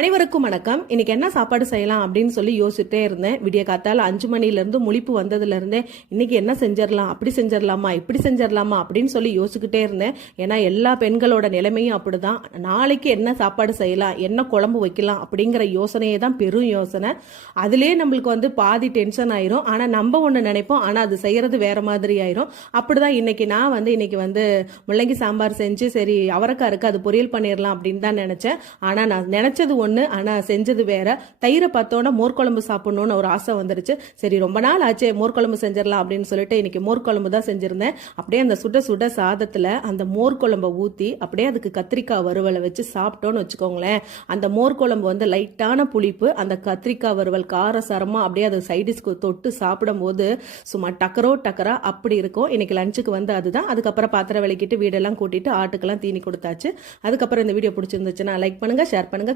அனைவருக்கும் வணக்கம். இன்னைக்கு என்ன சாப்பாடு செய்யலாம் அப்படின்னு சொல்லி யோசிச்சுட்டே இருந்தேன். விடிய காத்தால 5 மணிலேருந்து முழிப்பு வந்ததுல இருந்தே இன்னைக்கு என்ன செஞ்சிடலாம், அப்படி செஞ்சிடலாமா, இப்படி செஞ்சிடலாமா அப்படின்னு சொல்லி யோசிச்சுக்கிட்டே இருந்தேன். ஏன்னா எல்லா பெண்களோட நிலைமையும் அப்படிதான். நாளைக்கு என்ன சாப்பாடு செய்யலாம், என்ன குழம்பு வைக்கலாம் அப்படிங்கிற யோசனையே தான் பெரும் யோசனை. அதுலேயே நம்மளுக்கு பாதி டென்ஷன் ஆயிரும். ஆனால் நம்ம ஒன்று நினைப்போம், ஆனால் அது செய்யறது வேற மாதிரி ஆயிரும். அப்படிதான் இன்னைக்கு நான் இன்னைக்கு முள்ளங்கி சாம்பார் செஞ்சு சரி அவரைக்காய் இருக்கு அது பொரியல் பண்ணிடலாம் அப்படின்னு தான் நினைச்சேன். ஆனால் நான் நினைச்சது ஒண்ணு, ஆனா செஞ்சது வேற. தயிரை பார்த்தோன்னா மோர் குழம்பு சாப்பிடணும்னு ஒரு ஆசை வந்துருச்சு. சரி ரொம்ப நாள் ஆச்சு மோர் குழம்பு செஞ்சிடலாம் அப்படின்னு சொல்லிட்டு இன்னைக்கு மோர் குழம்பு தான் செஞ்சிருந்தேன். அப்படியே அந்த சுட சுட சாதத்துல அந்த மோர் குழம்பை ஊத்தி அப்படியே அதுக்கு கத்திரிக்காய் வறுவலை வச்சு சாப்பிட்டோன்னு வச்சுக்கோங்களேன். அந்த மோர் குழம்பு லைட்டான புளிப்பு, அந்த கத்திரிக்காய் வறுவல் காரசாரமா அப்படியே அது சைடிஸ்க்கு தொட்டு சாப்பிடும் போது சும்மா டக்கரா அப்படி இருக்கும். இன்னைக்கு லஞ்சுக்கு அதுதான். அதுக்கப்புறம் பாத்திரம் விளக்கிட்டு வீடெல்லாம் கூட்டிட்டு ஆட்டுக்கெல்லாம் தீனி கொடுத்தாச்சு. அதுக்கப்புறம் இந்த வீடியோ பிடிச்சிருந்துச்சுன்னா லைக் பண்ணுங்க, ஷேர் பண்ணுங்க.